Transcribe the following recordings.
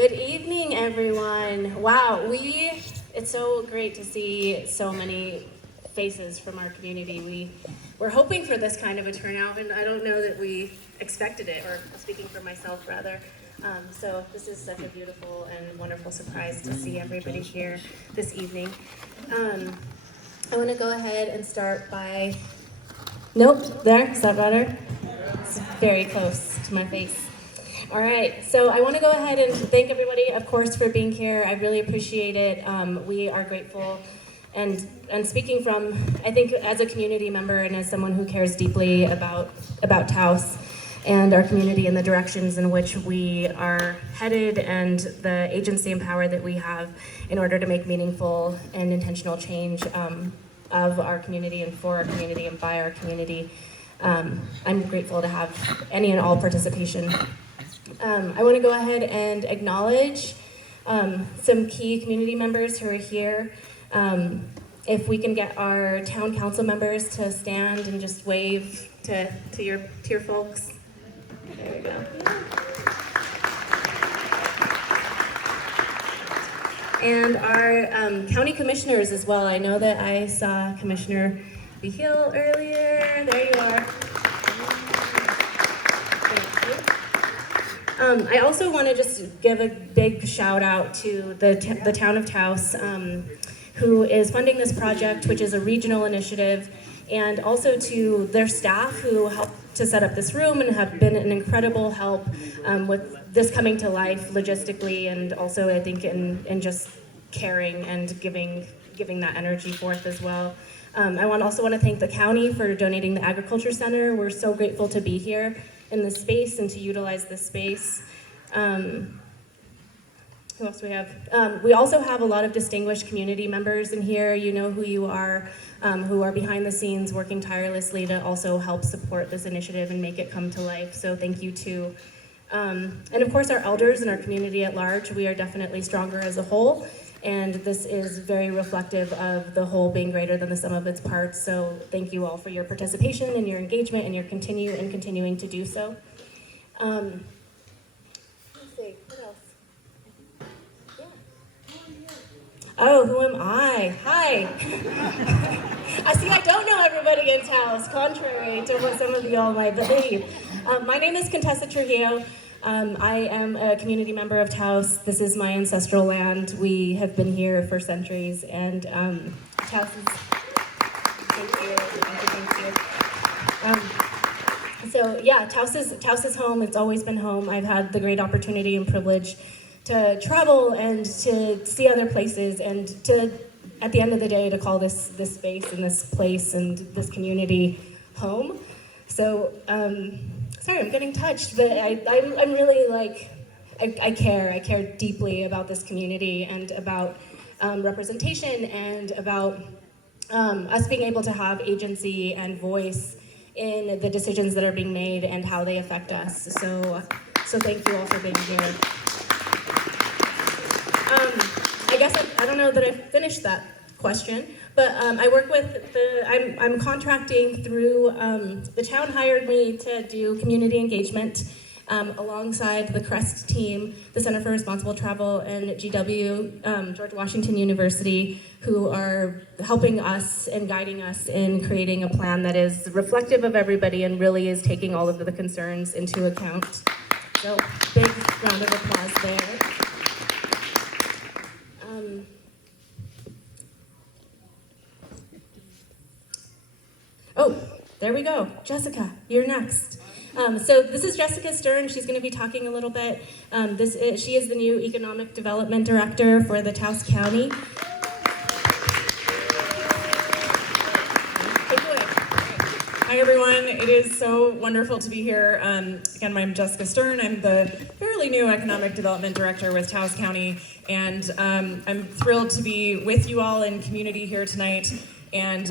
Good evening, everyone. Wow, it's so great to see so many faces from our community. We're hoping for this kind of a turnout, and I don't know that we expected it, or speaking for myself rather. So this is such a beautiful and wonderful surprise to see everybody here this evening. I want to go ahead and start by, nope, there, is that better? It's very close to my face. All right, so I want to go ahead and thank everybody, of course, for being here. I really appreciate it. We are grateful. And speaking from, I think, as a community member and as someone who cares deeply about Taos and our community and the directions in which we are headed and the agency and power that we have in order to make meaningful and intentional change of our community and for our community and by our community, I'm grateful to have any and all participation. I want to go ahead and acknowledge some key community members who are here. If we can get our town council members to stand and just wave to your folks. There we go. And our county commissioners as well. I know that I saw Commissioner Behill earlier. There you are. I also want to just give a big shout out to the town of Taos, who is funding this project, which is a regional initiative, and also to their staff who helped to set up this room and have been an incredible help with this coming to life logistically, and also I think in just caring and giving that energy forth as well. I also want to thank the county for donating the Agriculture Center. We're so grateful to be here in this space and to utilize this space. Who else do we have? We also have a lot of distinguished community members in here. You know who you are, who are behind the scenes working tirelessly to also help support this initiative and make it come to life. So thank you too. And of course our elders and our community at large. We are definitely stronger as a whole. And this is very reflective of the whole being greater than the sum of its parts. So thank you all for your participation and your engagement and your continuing to do so. Let's see, what else? Yeah. Oh, who am I? Hi. I see I don't know everybody in Taos, contrary to what some of you all might believe. My name is Contessa Trujillo. I am a community member of Taos. This is my ancestral land. We have been here for centuries, and Taos is, thank you. So yeah, Taos is home. It's always been home. I've had the great opportunity and privilege to travel and to see other places, and to, at the end of the day, to call this space and this place and this community home. So. Sorry, I'm getting touched, but I'm really I care deeply about this community and about representation and about us being able to have agency and voice in the decisions that are being made and how they affect us. So thank you all for being here. I guess I don't know that I finished that question, but I work with I'm contracting through, the town hired me to do community engagement alongside the CREST team, the Center for Responsible Travel, and GW, George Washington University, who are helping us and guiding us in creating a plan that is reflective of everybody and really is taking all of the concerns into account. So big round of applause there. Oh, there we go. Jessica, you're next. So this is Jessica Stern. She's going to be talking a little bit. She is the new Economic Development Director for the Taos County. Hi everyone, it is so wonderful to be here. Again, I'm Jessica Stern. I'm the fairly new Economic Development Director with Taos County, and I'm thrilled to be with you all in community here tonight, and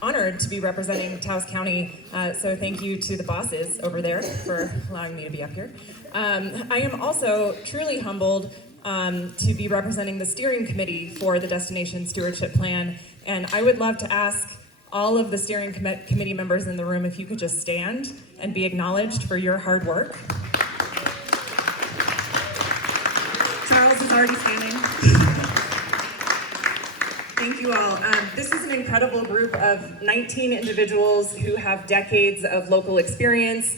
honored to be representing Taos County. So thank you to the bosses over there for allowing me to be up here. I am also truly humbled to be representing the steering committee for the Destination Stewardship Plan, and I would love to ask all of the steering committee members in the room if you could just stand and be acknowledged for your hard work. already standing. Thank you all. This is an incredible group of 19 individuals who have decades of local experience,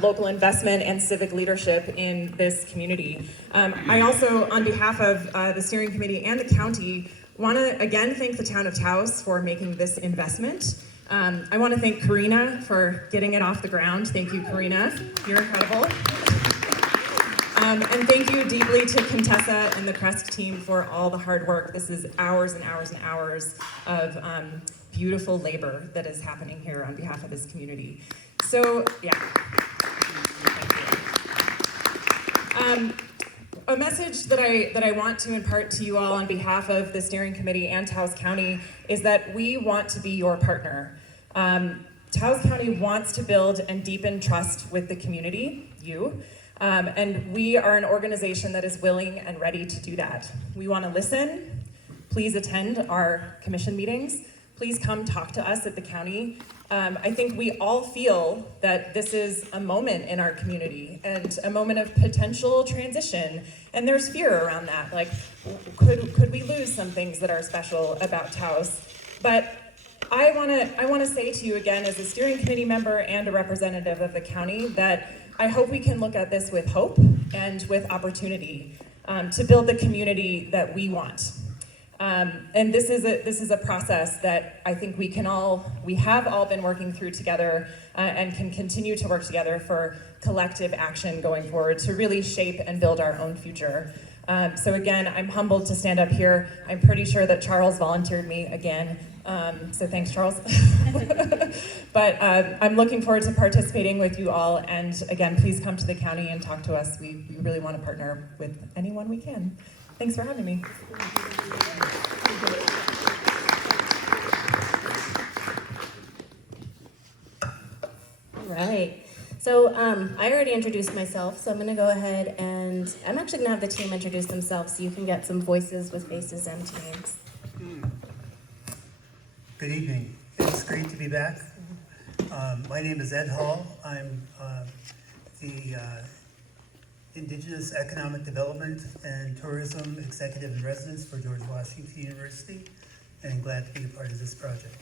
local investment, and civic leadership in this community. I also, on behalf of the steering committee and the county, want to again thank the town of Taos for making this investment. I want to thank Karina for getting it off the ground. Thank you, Karina. You're incredible. And thank you deeply to Contessa and the Crest team for all the hard work. This is hours and hours and hours of beautiful labor that is happening here on behalf of this community. So, yeah. Thank you. A message that I want to impart to you all on behalf of the steering committee and Taos County is that we want to be your partner. Taos County wants to build and deepen trust with the community, you. And we are an organization that is willing and ready to do that. We want to listen. Please attend our commission meetings. Please come talk to us at the county. I think we all feel that this is a moment in our community and a moment of potential transition. And there's fear around that. Like, could we lose some things that are special about Taos? But I want to say to you again, as a steering committee member and a representative of the county, that I hope we can look at this with hope and with opportunity to build the community that we want. And this is a process that I think we have all been working through together and can continue to work together for collective action going forward to really shape and build our own future. So again, I'm humbled to stand up here. I'm pretty sure that Charles volunteered me again. So thanks, Charles. But I'm looking forward to participating with you all. And again, please come to the county and talk to us. We really want to partner with anyone we can. Thanks for having me. All right. So I already introduced myself, so I'm going to go ahead and I'm actually going to have the team introduce themselves so you can get some voices with faces and names. Good evening. It's great to be back. My name is Ed Hall. I'm the Indigenous Economic Development and Tourism Executive in Residence for George Washington University, and I'm glad to be a part of this project.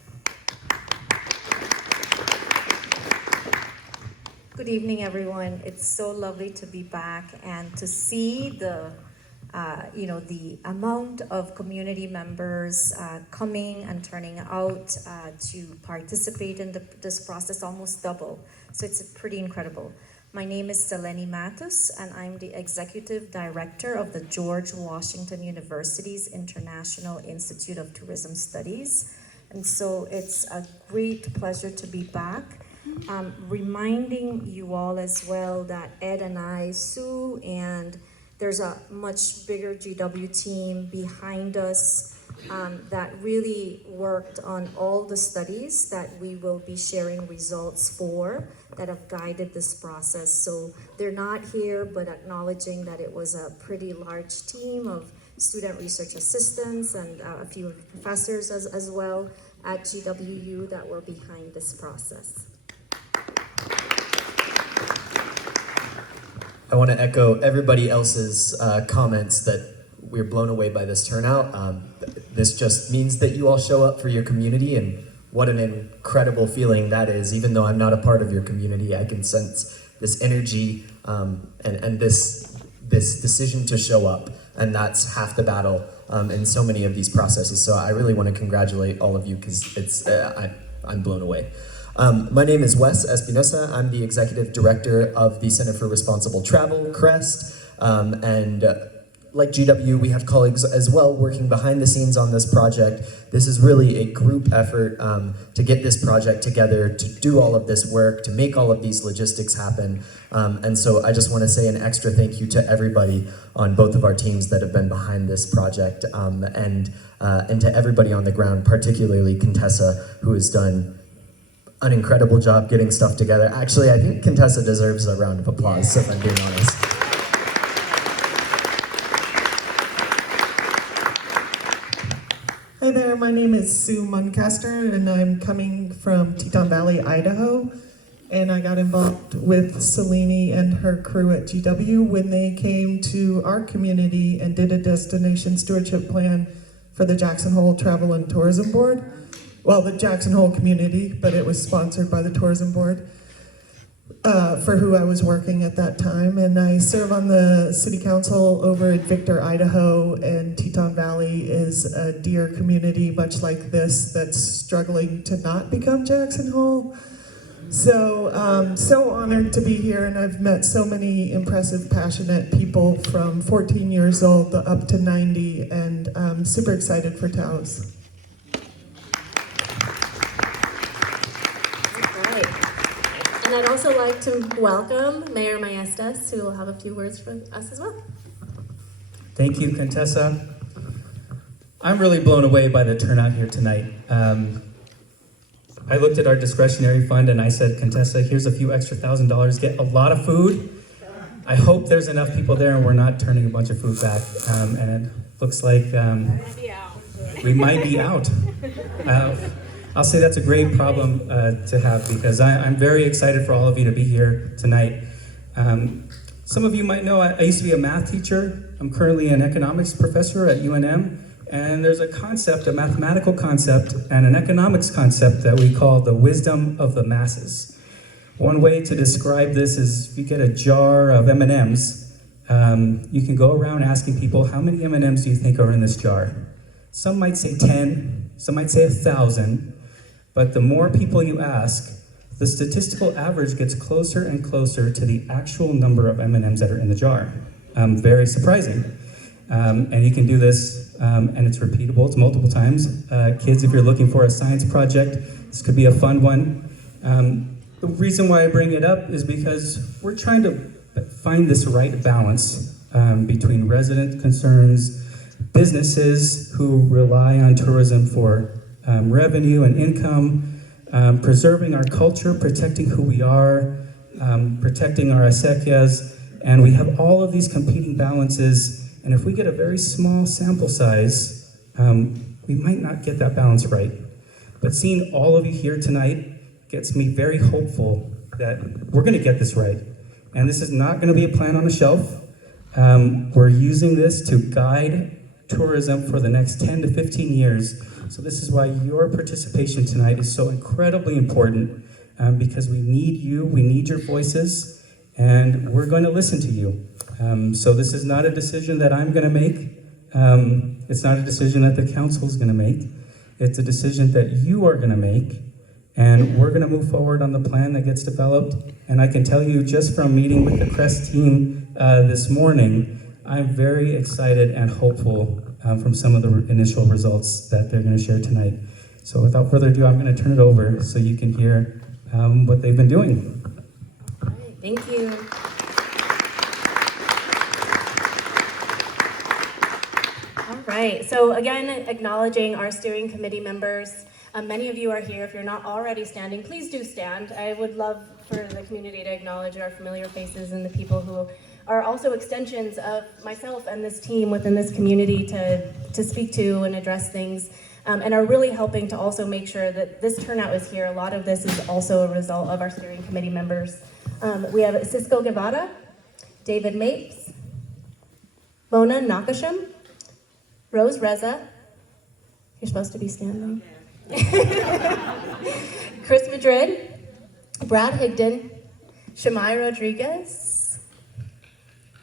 Good evening, everyone. It's so lovely to be back and to see the amount of community members coming and turning out to participate in this process, almost double. So it's pretty incredible. My name is Selene Matus, and I'm the Executive Director of the George Washington University's International Institute of Tourism Studies. And so it's a great pleasure to be back. Reminding you all as well that Ed and I, Sue, and there's a much bigger GW team behind us that really worked on all the studies that we will be sharing results for that have guided this process. So they're not here, but acknowledging that it was a pretty large team of student research assistants and a few professors as well at GWU that were behind this process. I want to echo everybody else's comments that we're blown away by this turnout. This just means that you all show up for your community, and what an incredible feeling that is. Even though I'm not a part of your community, I can sense this energy and this decision to show up, and that's half the battle in so many of these processes. So I really want to congratulate all of you because it's I'm blown away. My name is Wes Espinosa. I'm the Executive Director of the Center for Responsible Travel, CREST, and like GW, we have colleagues as well working behind the scenes on this project. This is really a group effort to get this project together, to do all of this work, to make all of these logistics happen. And so I just want to say an extra thank you to everybody on both of our teams that have been behind this project, and to everybody on the ground, particularly Contessa, who has done an incredible job getting stuff together. Actually, I think Contessa deserves a round of applause, if I'm being honest. Hi there, my name is Sue Muncaster, and I'm coming from Teton Valley, Idaho. and I got involved with Selene and her crew at GW when they came to our community and did a destination stewardship plan for the Jackson Hole Travel and Tourism Board. Well, the Jackson Hole community, but it was sponsored by the Tourism Board, for who I was working at that time. And I serve on the city council over at Victor, Idaho, and Teton Valley is a deer community much like this that's struggling to not become Jackson Hole. So, so honored to be here, and I've met so many impressive, passionate people from 14 years old up to 90, and I'm super excited for Taos. Right. And I'd also like to welcome Mayor Maestas, who will have a few words for us as well. Thank you, Contessa. I'm really blown away by the turnout here tonight. I looked at our discretionary fund and I said, Contessa, here's a few extra $1,000, get a lot of food. I hope there's enough people there and we're not turning a bunch of food back. And it looks like we might be out. I'll say that's a great problem to have, because I'm very excited for all of you to be here tonight. Some of you might know I used to be a math teacher. I'm currently an economics professor at UNM. And there's a concept, a mathematical concept, and an economics concept that we call the wisdom of the masses. One way to describe this is if you get a jar of M&Ms, you can go around asking people, how many M&Ms do you think are in this jar? Some might say 10, some might say 1,000, but the more people you ask, the statistical average gets closer and closer to the actual number of M&Ms that are in the jar. Very surprising. And you can do this, and it's repeatable, it's multiple times. Kids, if you're looking for a science project, this could be a fun one. The reason why I bring it up is because we're trying to find this right balance between resident concerns, businesses who rely on tourism for revenue and income, preserving our culture, protecting who we are, protecting our acequias, and we have all of these competing balances. And if we get a very small sample size, we might not get that balance right. But seeing all of you here tonight gets me very hopeful that we're gonna get this right. And this is not gonna be a plan on a shelf. We're using this to guide tourism for the next 10 to 15 years. So this is why your participation tonight is so incredibly important, because we need you, we need your voices, and we're going to listen to you. So this is not a decision that I'm going to make. It's not a decision that the council is going to make. It's a decision that you are going to make, and we're going to move forward on the plan that gets developed. And I can tell you, just from meeting with the CREST team this morning, I'm very excited and hopeful from some of the initial results that they're going to share tonight. So without further ado, I'm going to turn it over so you can hear what they've been doing. All right, thank you. All right, so again, acknowledging our steering committee members. Many of you are here. If you're not already standing, please do stand. I would love for the community to acknowledge our familiar faces and the people who are also extensions of myself and this team within this community to speak to and address things, and are really helping to also make sure that this turnout is here. A lot of this is also a result of our steering committee members. We have Cisco Guevara, David Mapes, Mona Nakasham, Rose Reza, you're supposed to be standing, Chris Madrid, Brad Higdon, Shamai Rodriguez.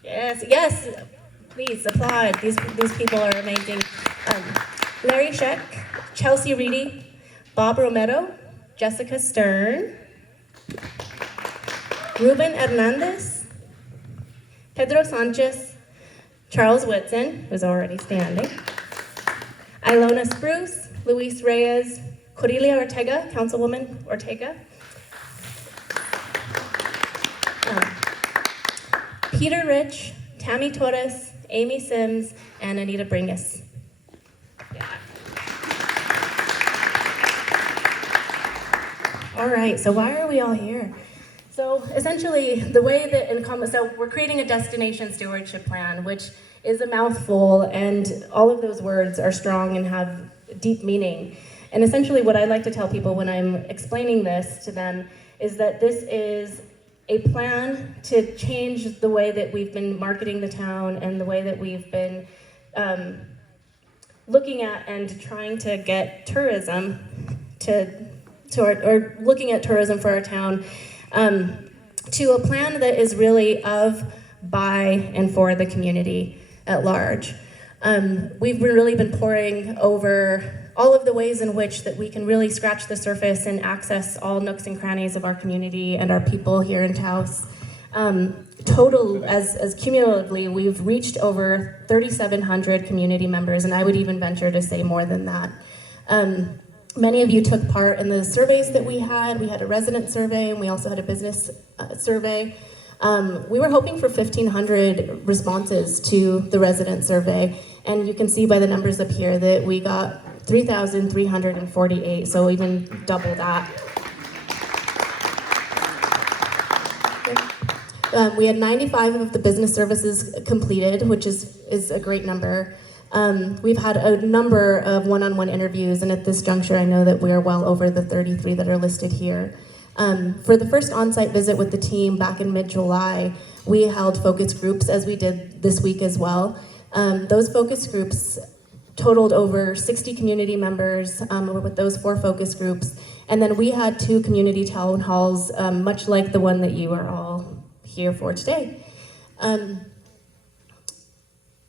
Yes, yes, please applaud. These people are amazing. Larry Sheck, Chelsea Reedy, Bob Romero, Jessica Stern, Ruben Hernandez, Pedro Sanchez, Charles Whitson, who's already standing, Ilona Spruce, Luis Reyes, Cordelia Ortega, Councilwoman Ortega, Peter Rich, Tammy Torres, Amy Sims, and Anita Bringus. Yeah. All right, so why are we all here? So essentially, the way that so we're creating a destination stewardship plan, which is a mouthful, and all of those words are strong and have deep meaning. And essentially what I like to tell people when I'm explaining this to them is that this is a plan to change the way that we've been marketing the town and the way that we've been looking at and trying to get tourism or looking at tourism for our town to a plan that is really of, by, and for the community at large. We've really been poring over all of the ways in which that we can really scratch the surface and access all nooks and crannies of our community and our people here in Taos. Total, as cumulatively, we've reached over 3,700 community members, and I would even venture to say more than that. Many of you took part in the surveys that we had. We had a resident survey, and we also had a business survey. We were hoping for 1,500 responses to the resident survey, and you can see by the numbers up here that we got 3,348, so even double that. We had 95 of the business services completed, which is a great number. We've had a number of one-on-one interviews, and at this juncture, I know that we are well over the 33 that are listed here. For the first on-site visit with the team back in mid-July, we held focus groups, as we did this week as well. Those focus groups totaled over 60 community members with those 4 focus groups. And then we had 2 community town halls, much like the one that you are all here for today.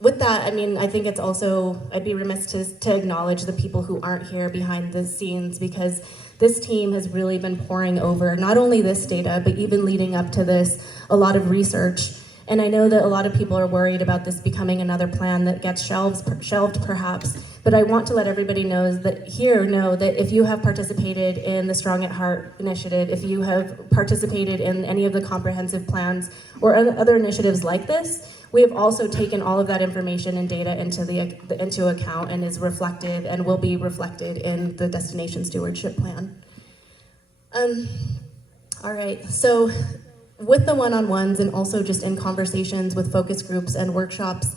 With that, I mean, I think it's also, I'd be remiss to acknowledge the people who aren't here behind the scenes, because this team has really been pouring over not only this data, but even leading up to this, a lot of research. And I know that a lot of people are worried about this becoming another plan that gets shelved perhaps, but I want to let everybody know that if you have participated in the Strong at Heart initiative, if you have participated in any of the comprehensive plans or other initiatives like this, we have also taken all of that information and data into account and is reflected and will be reflected in the Destination Stewardship Plan. All right, so with the one-on-ones and also just in conversations with focus groups and workshops,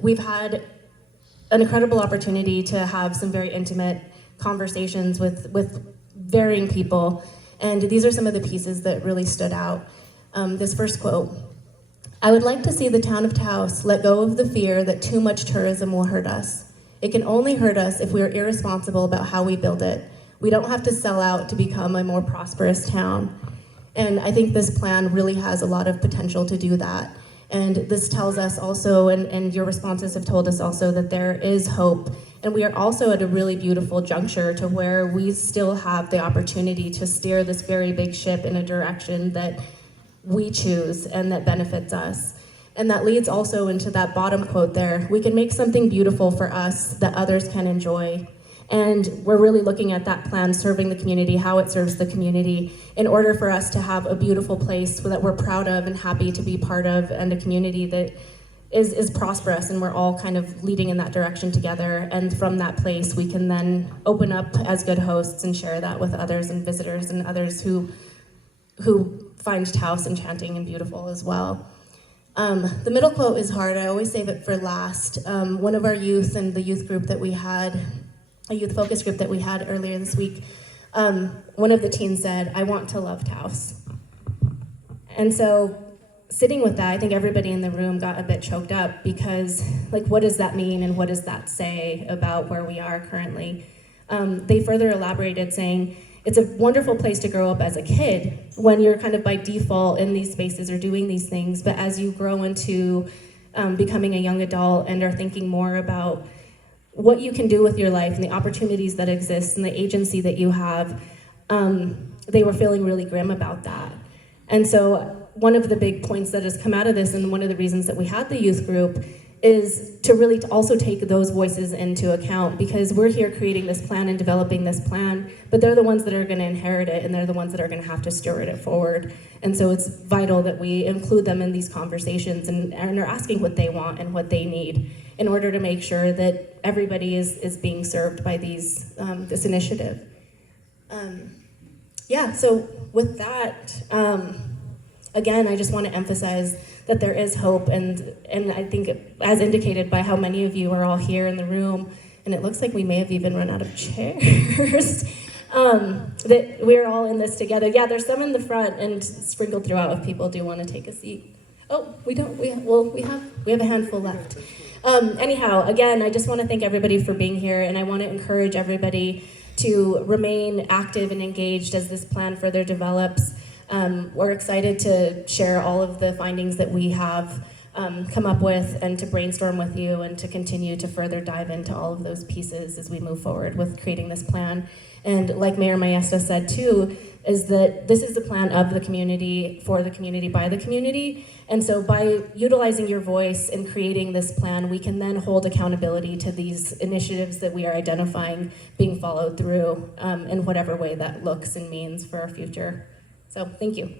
we've had an incredible opportunity to have some very intimate conversations with varying people. And these are some of the pieces that really stood out. This first quote: "I would like to see the town of Taos let go of the fear that too much tourism will hurt us. It can only hurt us if we are irresponsible about how we build it. We don't have to sell out to become a more prosperous town." And I think this plan really has a lot of potential to do that. And this tells us also, and your responses have told us also, that there is hope. And we are also at a really beautiful juncture to where we still have the opportunity to steer this very big ship in a direction that we choose and that benefits us. And that leads also into that bottom quote there: "We can make something beautiful for us that others can enjoy." And we're really looking at that plan serving the community, how it serves the community, in order for us to have a beautiful place that we're proud of and happy to be part of, and a community that is prosperous, and we're all kind of leading in that direction together. And from that place, we can then open up as good hosts and share that with others and visitors and others who find Taos enchanting and beautiful as well. The middle quote is hard. I always save it for last. One of our youth and the youth group that we had, a youth focus group that we had earlier this week, one of the teens said, "I want to love Taos." And so sitting with that, I think everybody in the room got a bit choked up, because like, what does that mean and what does that say about where we are currently? They further elaborated saying, "It's a wonderful place to grow up as a kid when you're kind of by default in these spaces or doing these things, but as you grow into becoming a young adult and are thinking more about what you can do with your life and the opportunities that exist and the agency that you have," they were feeling really grim about that. And so one of the big points that has come out of this, and one of the reasons that we had the youth group, is to really also take those voices into account, because we're here creating this plan and developing this plan, but they're the ones that are going to inherit it, and they're the ones that are going to have to steward it forward. And so it's vital that we include them in these conversations and are asking what they want and what they need in order to make sure that everybody is being served by this initiative. So with that, again, I just want to emphasize that there is hope, and I think, as indicated by how many of you are all here in the room, and it looks like we may have even run out of chairs. that we're all in this together. Yeah, there's some in the front and sprinkled throughout if people do want to take a seat. Oh, we don't. We have a handful left. Anyhow, again, I just want to thank everybody for being here, and I want to encourage everybody to remain active and engaged as this plan further develops. We're excited to share all of the findings that we have come up with and to brainstorm with you and to continue to further dive into all of those pieces as we move forward with creating this plan. And like Mayor Maesta said too, is that this is the plan of the community, for the community, by the community. And so by utilizing your voice and creating this plan, we can then hold accountability to these initiatives that we are identifying being followed through in whatever way that looks and means for our future. So thank you.